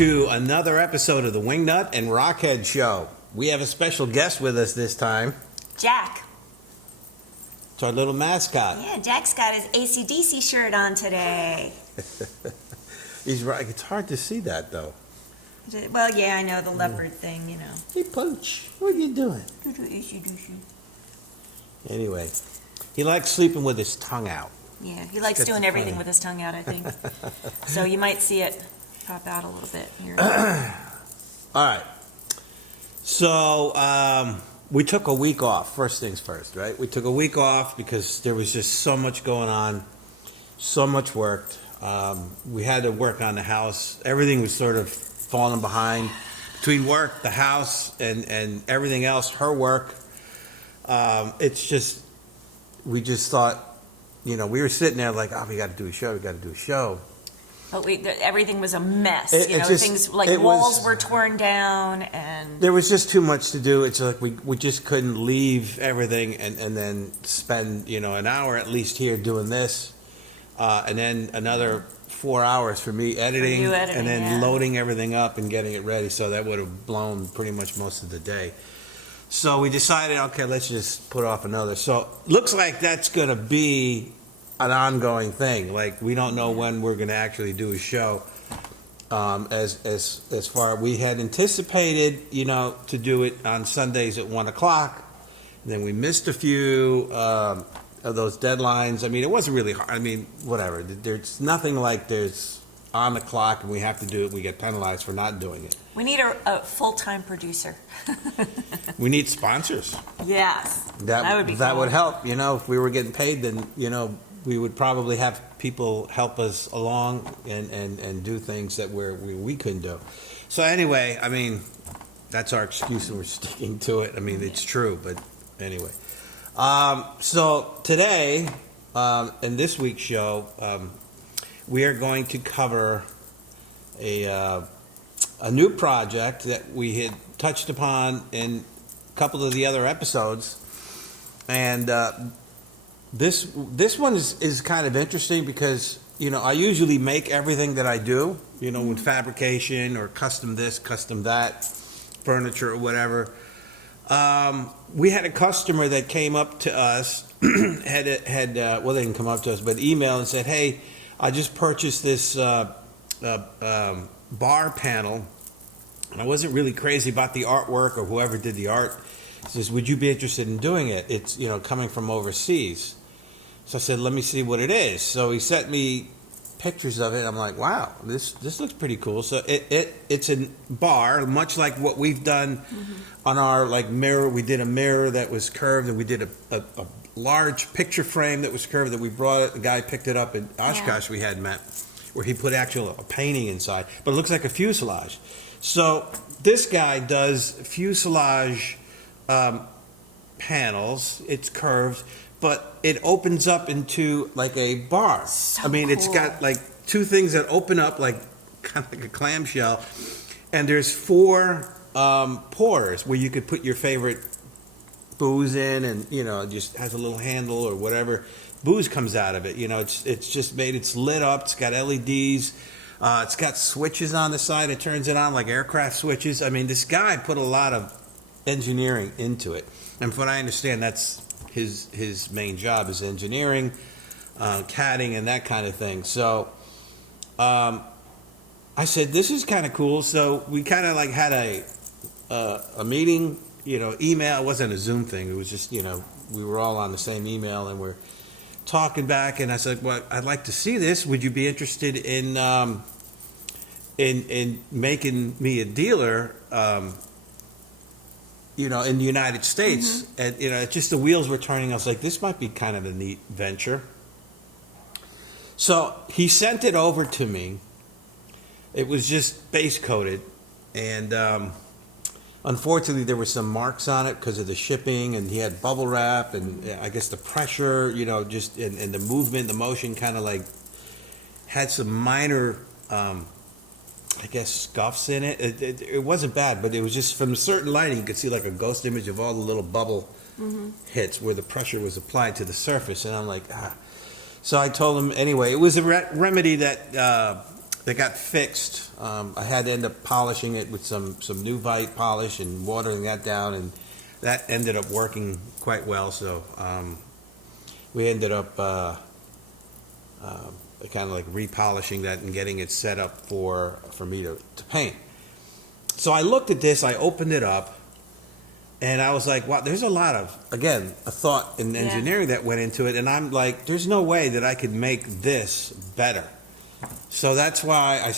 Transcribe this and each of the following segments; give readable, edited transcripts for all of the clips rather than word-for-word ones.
to another episode of the WingNut and RockHead Show. We have a special guest with us this time. Jack. It's our little mascot. Yeah, Jack's got his AC/DC shirt on today. He's right. It's hard to see that, though. Well, yeah, I know, the leopard thing, you know. Hey, Pooch, what are you doing? AC/DC. Anyway, he likes sleeping with his tongue out. Yeah, he likes doing everything with his tongue out, I think. So you might see it pop out a little bit here. All right. So we took a week off. First things first, right? We took a week off because there was just so much going on, so much work. We had to work on the house. Everything was sort of falling behind between work, the house, and everything else, her work. It's just, we just thought, you know, we were sitting there like, oh, we got to do a show. But everything was a mess. Things like walls were torn down, and there was just too much to do. It's like we just couldn't leave everything and then spend, an hour at least here doing this, and then another 4 hours for me editing, and then loading everything up and getting it ready. So that would have blown pretty much most of the day. So we decided, okay, let's just put off another. So looks like that's going to be an ongoing thing. Like, we don't know when we're going to actually do a show. As far, we had anticipated, to do it on Sundays at 1 o'clock. Then we missed a few of those deadlines. I mean, it wasn't really hard. I mean, whatever. There's nothing like there's on the clock and we have to do it. We get penalized for not doing it. We need a full-time producer. We need sponsors. Yes, that would be that cool. would help. If we were getting paid, then we would probably have people help us along and do things that we couldn't do. So anyway, I mean, that's our excuse and we're sticking to it. I mean, it's true, but anyway. So today, in this week's show, we are going to cover a new project that we had touched upon in a couple of the other episodes, and this one is kind of interesting because I usually make everything that I do, with fabrication or custom this, custom that, furniture or whatever. We had a customer that came up to us, they didn't come up to us, but emailed and said, hey, I just purchased this bar panel, and I wasn't really crazy about the artwork or whoever did the art. He says, would you be interested in doing it? It's, coming from overseas. So I said, let me see what it is. So he sent me pictures of it. I'm like, wow, this looks pretty cool. So it's a bar, much like what we've done on our mirror. We did a mirror that was curved, and we did a large picture frame that was curved that we brought it. The guy picked it up in Oshkosh. We had met where he put a painting inside, but it looks like a fuselage. So this guy does fuselage panels. It's curved, but it opens up into like a bar. So cool. It's got like two things that open up like kind of like a clamshell, and there's 4 pours where you could put your favorite booze in, and it just has a little handle or whatever booze comes out of it. It's just made, it's lit up, it's got LEDs, it's got switches on the side, it turns it on like aircraft switches. I mean, this guy put a lot of engineering into it, and from what I understand, that's his main job is engineering, CADing and that kind of thing. So I said, this is kind of cool. So we kind of had a meeting, email. It wasn't a Zoom thing. It was just, we were all on the same email and we're talking back. And I said, well, I'd like to see this. Would you be interested in making me a dealer, in the United States? And, just the wheels were turning. I was like, this might be kind of a neat venture. So he sent it over to me. It was just base coated. And, unfortunately, there were some marks on it because of the shipping, and he had bubble wrap, and I guess the pressure, just and the movement, the motion kind of had some minor, scuffs in it. It wasn't bad, but it was just from a certain lighting, you could see like a ghost image of all the little bubble hits where the pressure was applied to the surface, and I'm like, So I told him anyway. It was a remedy that they got fixed. I had to end up polishing it with some new Vite polish and watering that down, and that ended up working quite well. So we ended up kind of like repolishing that and getting it set up for me to paint. So I looked at this, I opened it up, and I was like, wow, there's a lot of, again, a thought and engineering that went into it, and I'm like, there's no way that I could make this better. So that's why I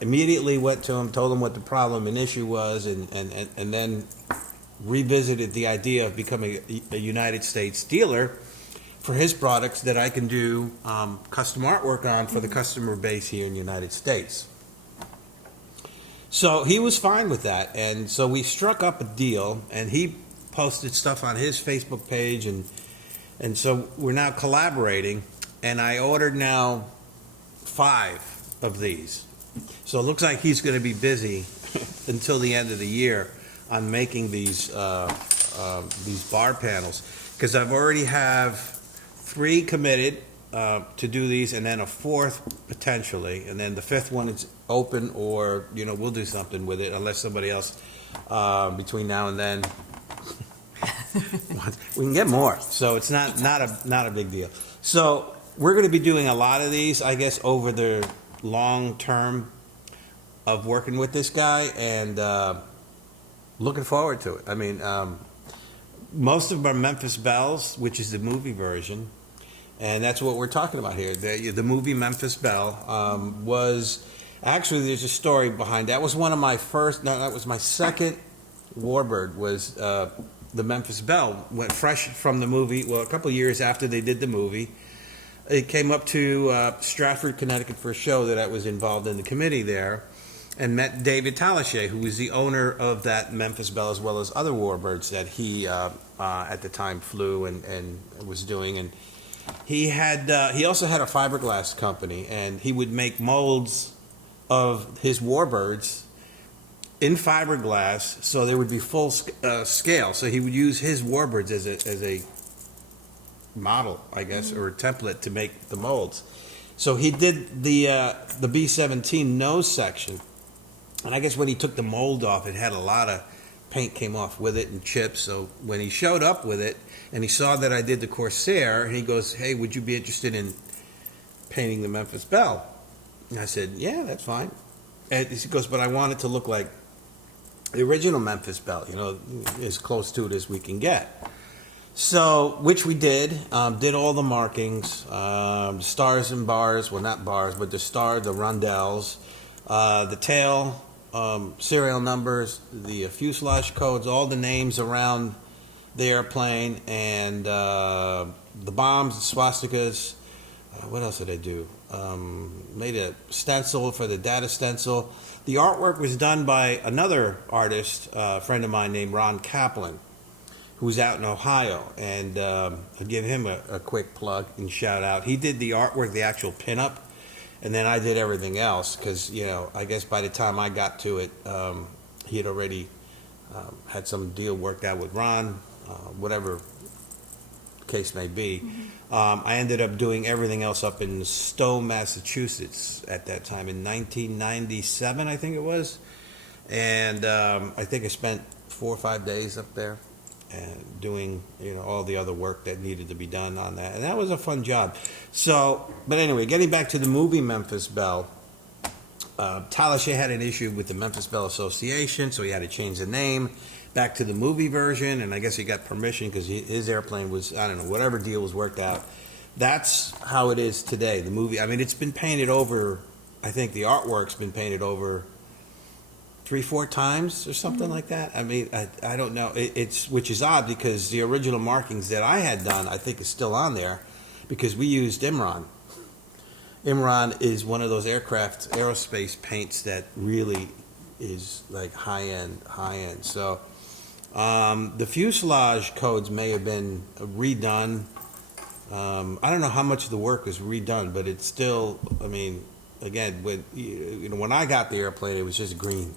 immediately went to him, told him what the problem and issue was, and then revisited the idea of becoming a United States dealer for his products that I can do custom artwork on for the customer base here in the United States. So he was fine with that, and so we struck up a deal, and he posted stuff on his Facebook page, and so we're now collaborating, and I ordered now 5 of these. So it looks like he's going to be busy until the end of the year on making these bar panels, because I've already have 3 committed to do these, and then a 4th potentially, and then the 5th one is open, or we'll do something with it unless somebody else between now and then we can get more. So it's not a big deal. So we're going to be doing a lot of these, I guess, over the long term of working with this guy, and looking forward to it. I mean, most of them are Memphis Belles, which is the movie version, and that's what we're talking about here. The movie Memphis Belle was actually, there's a story behind that. Was one of my first. No, that was my second warbird. Was the Memphis Belle, went fresh from the movie. Well, a couple of years after they did the movie, it came up to Stratford, Connecticut for a show that I was involved in the committee there, and met David Talashe, who was the owner of that Memphis Belle, as well as other warbirds that he at the time flew and was doing. And he also had a fiberglass company, and he would make molds of his warbirds in fiberglass, so they would be full scale. So he would use his warbirds as a model, I guess, or a template to make the molds. So he did the B-17 nose section, and I guess when he took the mold off, it had a lot of paint came off with it and chips. So when he showed up with it and he saw that I did the Corsair, he goes, "Hey, would you be interested in painting the Memphis Belle?" And I said, "Yeah, that's fine." And he goes, "But I want it to look like the original Memphis Belle, as close to it as we can get." So, which we did all the markings, stars and bars, well, not bars, but the rondelles, the tail, serial numbers, the fuselage codes, all the names around the airplane, and the bombs, the swastikas. What else did I do? Made a stencil for the data stencil. The artwork was done by another artist, a friend of mine named Ron Kaplan, who's out in Ohio, and I'll give him a quick plug and shout out. He did the artwork, the actual pinup, and then I did everything else, because I guess by the time I got to it, he had already had some deal worked out with Ron, whatever the case may be. I ended up doing everything else up in Stowe, Massachusetts at that time in 1997, I think it was, and I think I spent 4 or 5 days up there and doing all the other work that needed to be done on that, and that was a fun job. So, but anyway, getting back to the movie Memphis Belle, Talashe had an issue with the Memphis Belle Association, so he had to change the name back to the movie version, and I guess he got permission because his airplane was, I don't know, whatever deal was worked out. That's how it is today. The movie, I mean, it's been painted over, I think the artwork's been painted over 3-4 times or something like that. I mean, I don't know. It's which is odd, because the original markings that I had done, I think, is still on there, because we used Imran. Imran is one of those aerospace paints that really is like high end. So the fuselage codes may have been redone. I don't know how much of the work was redone, but it's still, I mean, again, when I got the airplane, it was just green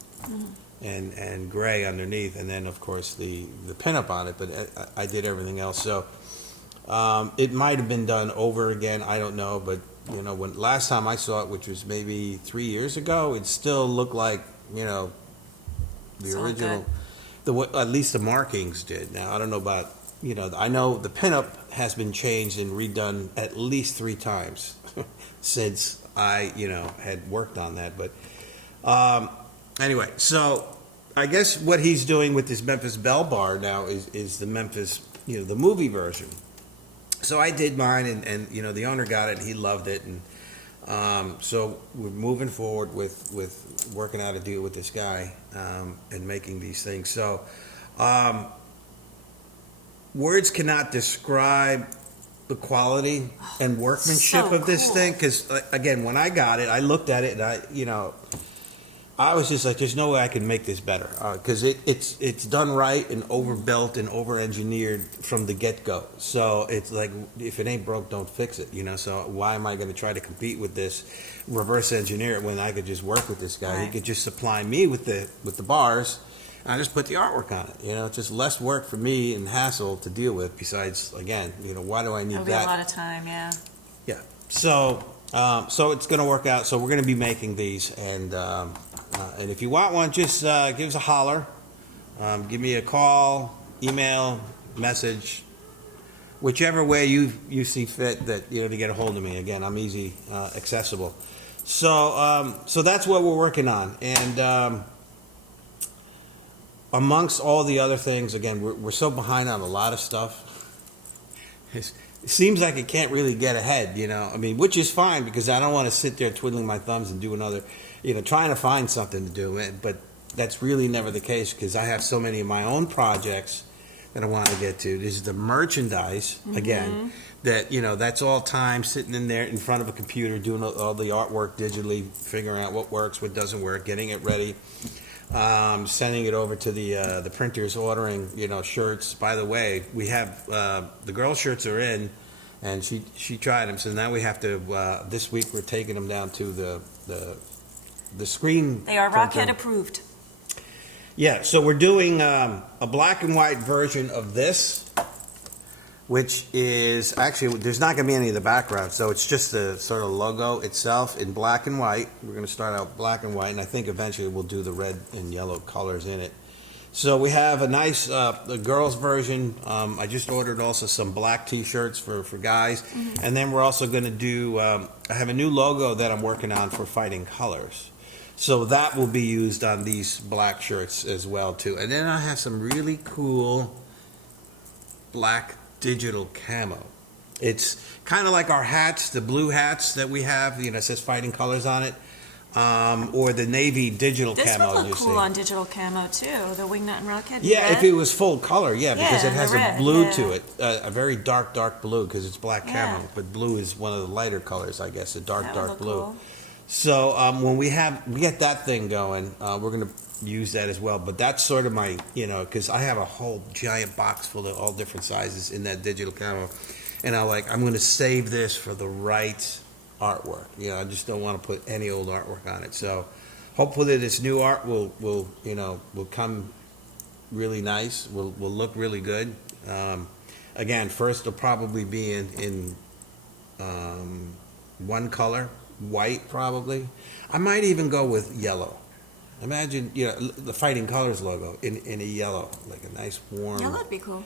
and gray underneath, and then of course the pinup on it. But I did everything else. So It might have been done over again, I don't know, but you know, when last time I saw it, which was maybe 3 years ago, it still looked like, you know, the Solid original, at least the markings did. Now, I don't know about, you know, I know the pinup has been changed and redone at least 3 times since I, you know, had worked on that. But anyway, so I guess what he's doing with this Memphis Belle Bar now is the Memphis, you know, the movie version. So I did mine, and you know, the owner got it, and he loved it, and so we're moving forward with working out a deal with this guy and making these things. So words cannot describe the quality and workmanship So of this cool. thing. Because again, when I got it, I looked at it and I was just like, there's no way I can make this better, because it's done right and overbuilt and over-engineered from the get-go. So it's like, if it ain't broke, don't fix it, you know. So why am I going to try to compete with this, reverse engineer it, when I could just work with this guy? He Right. could just supply me with the bars, and I just put the artwork on it. You know, it's just less work for me and hassle to deal with. Besides, again, you know, why do I need It'll be that? a lot of time, yeah. Yeah. So it's going to work out. So we're going to be making these, and if you want one, just give us a holler. Give me a call, email, message, whichever way you see fit that, you know, to get a hold of me. Again, I'm easy, accessible. So that's what we're working on, and amongst all the other things, again, we're so behind on a lot of stuff. It seems like it can't really get ahead, you know. I mean, which is fine, because I don't want to sit there twiddling my thumbs and do another, you know, trying to find something to do. But that's really never the case, because I have so many of my own projects that I want to get to. This is the merchandise, again, that, you know, that's all time sitting in there in front of a computer, doing all the artwork digitally, figuring out what works, what doesn't work, getting it ready. Sending it over to the printers, ordering, you know, shirts. By the way, we have the girl shirts are in, and she tried them. So now we have to. This week we're taking them down to the screen. They are printer. RockHead approved. Yeah, so we're doing a black and white version of this, which is actually, there's not going to be any of the background, so it's just the sort of logo itself in black and white. We're going to start out black and white, and I think eventually we'll do the red and yellow colors in it. So we have a nice the girls version. I just ordered also some black t-shirts for guys, and then we're also going to do, I have a new logo that I'm working on for Fighting Colors. So that will be used on these black shirts as well too. And then I have some really cool black digital camo. It's kind of like our hats, the blue hats that we have, you know, it says Fighting Colors on it, or the navy digital This camo. would you look cool see. on digital camo too, the WingNut RockHead. Yeah, red. if it was full color, yeah, because Yeah, it has the a red, blue yeah. to it, a very dark blue, because it's black camo, Yeah. but blue is one of the lighter colors, I guess, a That would dark look blue. cool. So when we get that thing going, we're going to use that as well. But that's sort of my, you know, because I have a whole giant box full of all different sizes in that digital camo, and I'm going to save this for the right artwork. You know, I just don't want to put any old artwork on it. So hopefully this new art will come really nice. Will look really good. Again, first it'll probably be in one color. White, probably. I might even go with yellow. Imagine, you know, the Fighting Colors logo in a yellow, like a nice warm. Yeah, that'd be cool.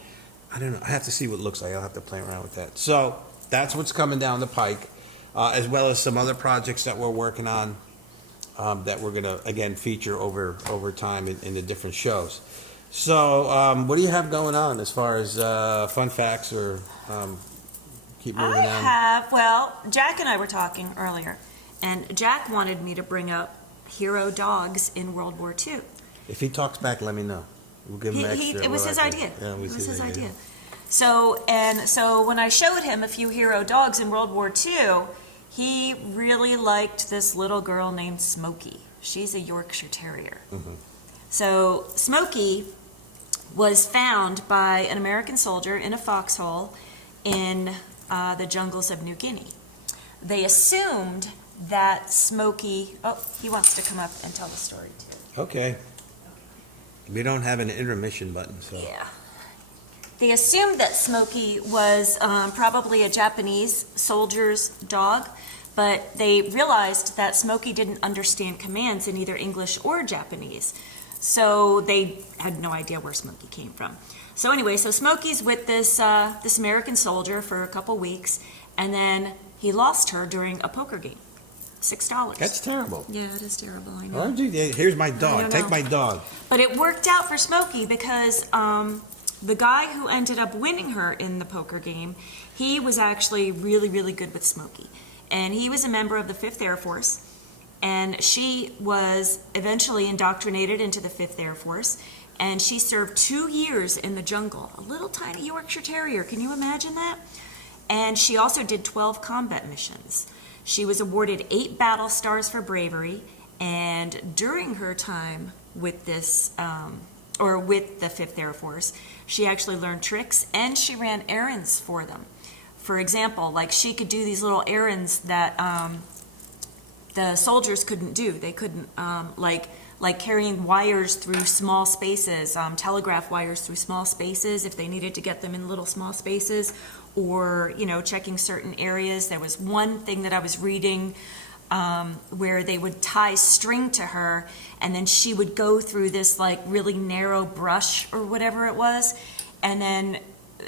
I don't know. I have to see what it looks like. I'll have to play around with that. So that's what's coming down the pike, as well as some other projects that we're working on that we're going to, again, feature over time in the different shows. So what do you have going on as far as fun facts or keep moving on? Well, Jack and I were talking earlier, and Jack wanted me to bring up hero dogs in World War II. If he talks back, let me know. We'll give him extra. It was his idea. Yeah, It was his idea. So when I showed him a few hero dogs in World War II, he really liked this little girl named Smokey. She's a Yorkshire Terrier. Mm-hmm. So Smokey was found by an American soldier in a foxhole in the jungles of New Guinea. They assumed that Smokey... Oh, he wants to come up and tell the story too. Okay. We don't have an intermission button, so. Yeah. They assumed that Smokey was probably a Japanese soldier's dog, but they realized that Smokey didn't understand commands in either English or Japanese. So they had no idea where Smokey came from. So anyway, so Smokey's with this American soldier for a couple weeks, and then he lost her during a poker game. $6. That's terrible. Yeah, it is terrible, I know. Oh, here's my dog. Take my dog. But it worked out for Smokey because the guy who ended up winning her in the poker game, he was actually really, really good with Smokey. And he was a member of the 5th Air Force. And she was eventually indoctrinated into the 5th Air Force. And she served 2 years in the jungle. A little tiny Yorkshire Terrier. Can you imagine that? And she also did 12 combat missions. She was awarded 8 battle stars for bravery. And during her time with this, with the 5th Air Force, she actually learned tricks and she ran errands for them. For example, like she could do these little errands that the soldiers couldn't do. They couldn't, like carrying wires through small spaces, telegraph wires through small spaces if they needed to get them in little small spaces, or, checking certain areas. There was one thing that I was reading where they would tie string to her, and then she would go through this like really narrow brush or whatever it was, and then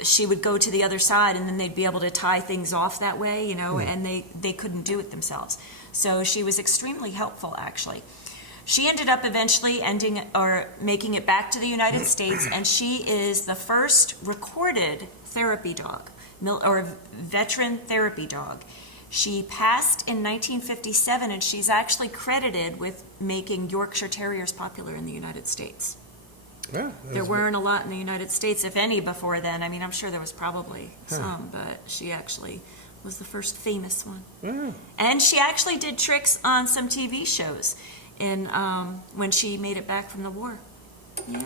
she would go to the other side, and then they'd be able to tie things off that way, and they couldn't do it themselves. So she was extremely helpful, actually. She ended up eventually making it back to the United States, and she is the first recorded therapy dog, or veteran therapy dog. She passed in 1957, and she's actually credited with making Yorkshire Terriers popular in the United States. Yeah, there weren't a lot in the United States, if any, before then. I mean, I'm sure there was probably some, but she actually was the first famous one. Yeah. And she actually did tricks on some TV shows when she made it back from the war. Yeah.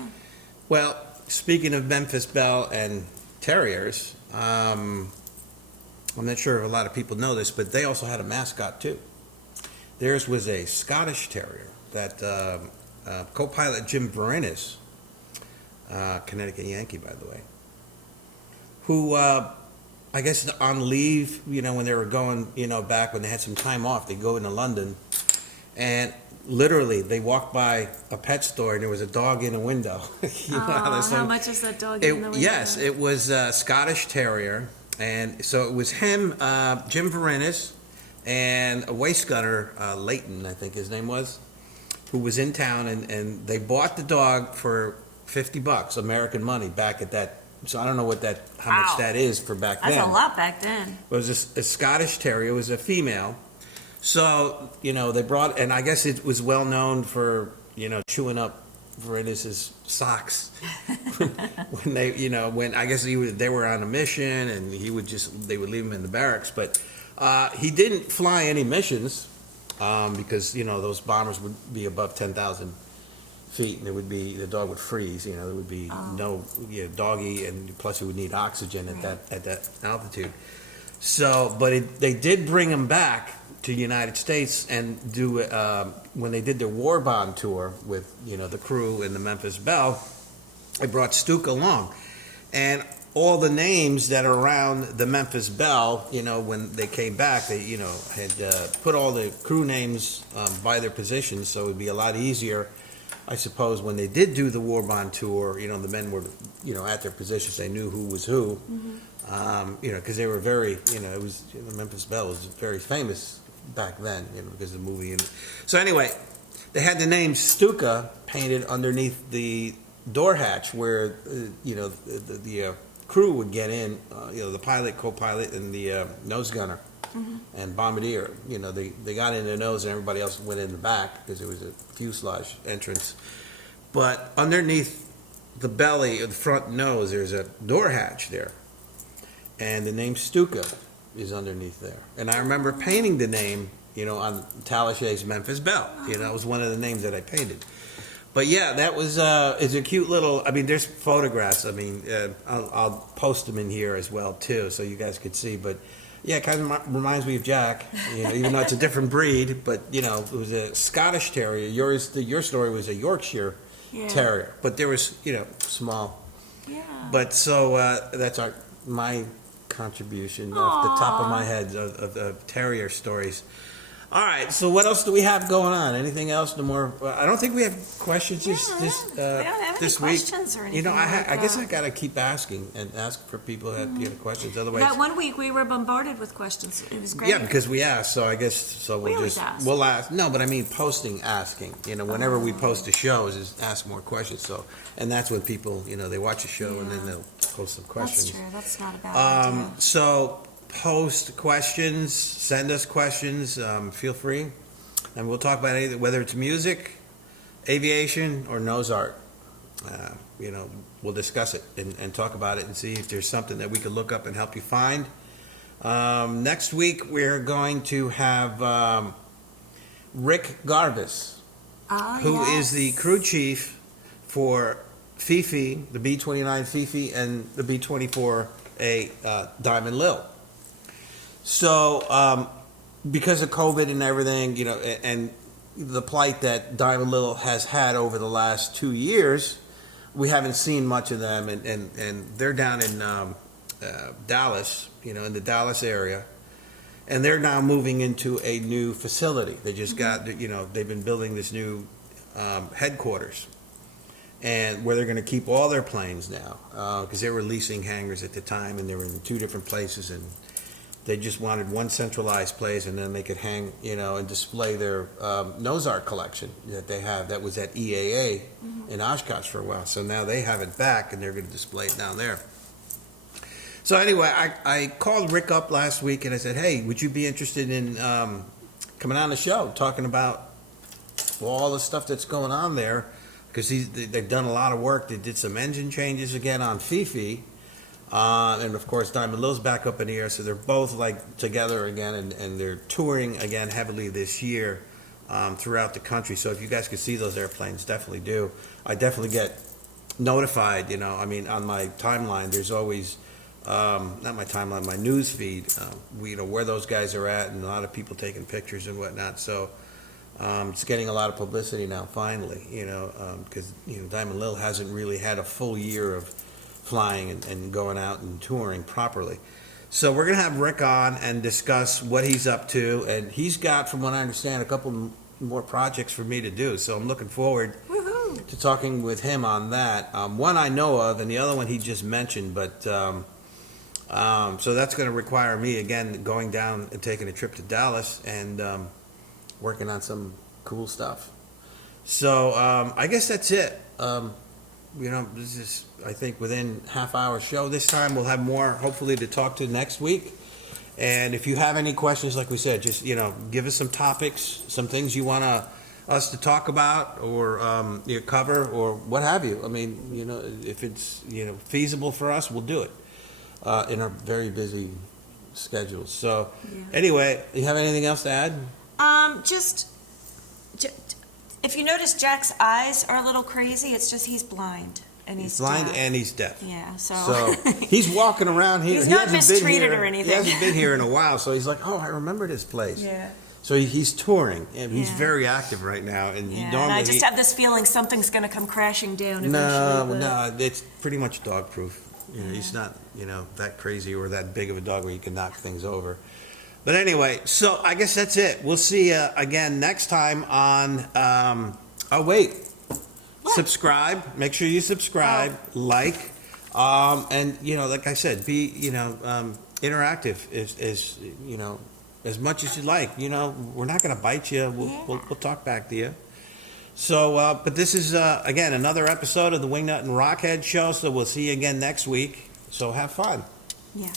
Well, speaking of Memphis Belle and terriers, I'm not sure if a lot of people know this, but they also had a mascot too. Theirs was a Scottish Terrier that co-pilot Jim Verinis, Connecticut Yankee, by the way, who I guess on leave, when they were going, back when they had some time off, they go into London, and literally they walked by a pet store and there was a dog in a window. How much is that dog in the window? Yes, it was a Scottish Terrier, and so it was him, Jim Verinis, and a waist gunner, Leighton, I think his name was, who was in town, and they bought the dog for $50 American money back at that. So I don't know how much that is for back then. That's a lot back then. It was a Scottish Terrier. It was a female. So, they brought, and I guess it was well known for, chewing up Verinis's socks when when I guess they were on a mission, and they would leave him in the barracks. But he didn't fly any missions because, those bombers would be above 10,000 feet, and the dog would freeze. There would be no doggy, and plus he would need oxygen at that altitude. So, but they did bring him back to the United States and do when they did their war bond tour with the crew in the Memphis Belle. They brought Stuka along, and all the names that are around the Memphis Belle, when they came back, they had put all the crew names by their positions, so it would be a lot easier, I suppose, when they did do the war bond tour. The men were at their positions, they knew who was who. Because they were very, it was Memphis Belle was very famous back then, because of the movie. So anyway, they had the name Stuka painted underneath the door hatch where, the crew would get in, the pilot, co-pilot, and the nose gunner and bombardier. They got in the nose and everybody else went in the back because there was a fuselage entrance. But underneath the belly, the front nose, there's a door hatch there. And the name Stuka is underneath there. And I remember painting the name, on Taliché's Memphis Belle. It was one of the names that I painted. But yeah, that was it's a cute little. I mean, there's photographs. I mean, I'll post them in here as well too, so you guys could see. But yeah, it kind of reminds me of Jack. Even though it's a different breed, but it was a Scottish Terrier. Your story was a Yorkshire Terrier, but there was small. Yeah. But so that's my contribution off the top of my head of terrier stories. All right, so what else do we have going on? Anything else? No more. I don't think we have questions We this don't have this any week. questions or anything. You know, I guess I like got to keep asking and ask for people that have questions. Otherwise, that 1 week we were bombarded with questions. It was great. yeah, because we asked. So I guess so We we'll always just ask. we'll ask. No, but I mean posting, asking. You know, whenever we post a show, is ask more questions. So and that's when people, you know, they watch a show and then they'll post some questions. That's true. That's not a bad idea. So post questions, send us questions. Feel free, and we'll talk about anything, whether it's music, aviation, or nose art. You know, we'll discuss it and talk about it and see if there's something that we could look up and help you find. Next week we're going to have Rick Garvis, who is the crew chief for Fifi, the B-29 Fifi, and the B-24A Diamond Lil. So, because of COVID and everything, you know, and the plight that Diamond Lil has had over the last 2 years, we haven't seen much of them, and they're down in Dallas, you know, in the Dallas area, and they're now moving into a new facility. They just got, you know, they've been building this new headquarters, and where they're going to keep all their planes now, because they were leasing hangars at the time, and they were in 2 different places, and they just wanted one centralized place, and then they could hang, you know, and display their nose art collection that they have. That was at EAA in Oshkosh for a while. So now they have it back, and they're going to display it down there. So anyway, I called Rick up last week, and I said, hey, would you be interested in coming on the show, talking about all the stuff that's going on there? Because they've done a lot of work. They did some engine changes again on Fifi. And of course, Diamond Lil's back up in the air, so they're both like together again, and they're touring again heavily this year throughout the country. So if you guys could see those airplanes, definitely do. I definitely get notified, you know, I mean, on my timeline, there's always, not my timeline, my news feed, you know, where those guys are at, and a lot of people taking pictures and whatnot. So it's getting a lot of publicity now, finally, you know, because, you know, Diamond Lil hasn't really had a full year of flying and going out and touring properly. So we're going to have Rick on and discuss what he's up to, and he's got, from what I understand, a couple more projects for me to do, so I'm looking forward to talking with him on that. One I know of, and the other one he just mentioned, but so that's going to require me, again, going down and taking a trip to Dallas and working on some cool stuff. So I guess that's it. You know, this is, I think, within half-hour show this time. We'll have more, hopefully, to talk to next week. And if you have any questions, like we said, just, you know, give us some topics, some things you want us to talk about or you know, cover or what have you. I mean, you know, if it's, you know, feasible for us, we'll do it in our very busy schedule. So, anyway, you have anything else to add? If you notice, Jack's eyes are a little crazy. It's just he's blind and he's blind deaf. and he's deaf. Yeah, so he's walking around here. He's he not hasn't been mistreated here, or anything. He hasn't been here in a while, so he's like, oh, I remember this place. Yeah. So he's touring, and he's very active right now. And Yeah, normally and I just have this feeling something's going to come crashing down eventually. No, it's pretty much dog proof. You know, he's not, you know, that crazy or that big of a dog where he can knock things over. But anyway, so I guess that's it. We'll see you again next time on. Oh wait. What? Subscribe. Make sure you subscribe, like, and you know, like I said, be, you know, interactive is you know, as much as you like. You know, we're not going to bite you. We'll talk back to you. So, but this is again another episode of the WingNut and RockHead show. So we'll see you again next week. So have fun. Yeah.